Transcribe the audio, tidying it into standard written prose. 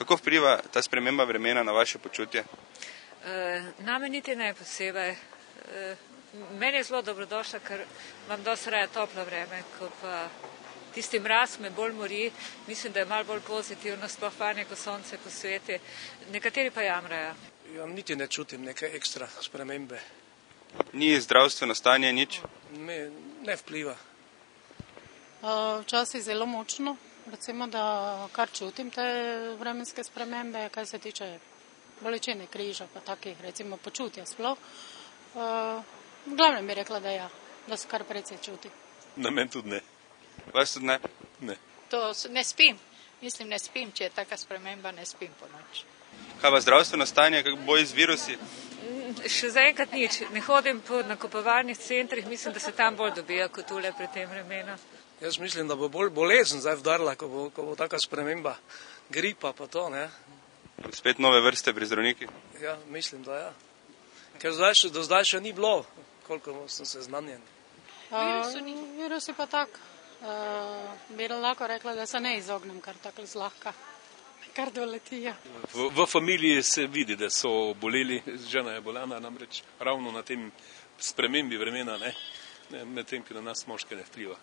Kako vpliva ta sprememba vremena na vaše počutje? Name niti ne posebej. Meni je zelo dobrodošla, ker imam dosti raje toplo vreme, ko pa tisti mraz me bolj mori. Mislim, da je malo bolj pozitivno, sploh fajn, ko sonce posveti. Nekateri pa jamrajo. Ja, niti ne čutim neke ekstra spremembe. Ni zdravstveno stanje nič? Ne vpliva. Včasih zelo močno, recimo, da kar čutim te vremenske spremembe, kaj se tiče bolečine križa, pa takih, recimo, počutja sploh. V glavnem bi rekla, da ja, da se kar precej čuti. Na meni tudi ne. Vas tudi ne? Ne. To ne spim. Mislim, ne spim, če je taka sprememba, ne spim po noči. Kaj pa zdravstveno stanje, kako boj z virusi? Še zaenkrat nič. Ne hodim po nakupovalnih centrih, mislim, da se tam bolj dobija kot tule pri tem vremenu. Jaz mislim, da bo bolj bolezen zdaj vdarila, ko bo taka sprememba gripa pa to, ne. Spet nove vrste pri zdravnikih? Ja, mislim, da ja. Ker do zdaj še ni bilo, koliko sem seznanjen. Virusi pa tak. Bi lahko rekla, da se ne izognem kar tako zlahka. Kar doletijo. V familiji se vidi, da so boleli, žena je bolana, namreč ravno na tem spremembi vremena, ne, medtem, ki na nas moške ne vpliva.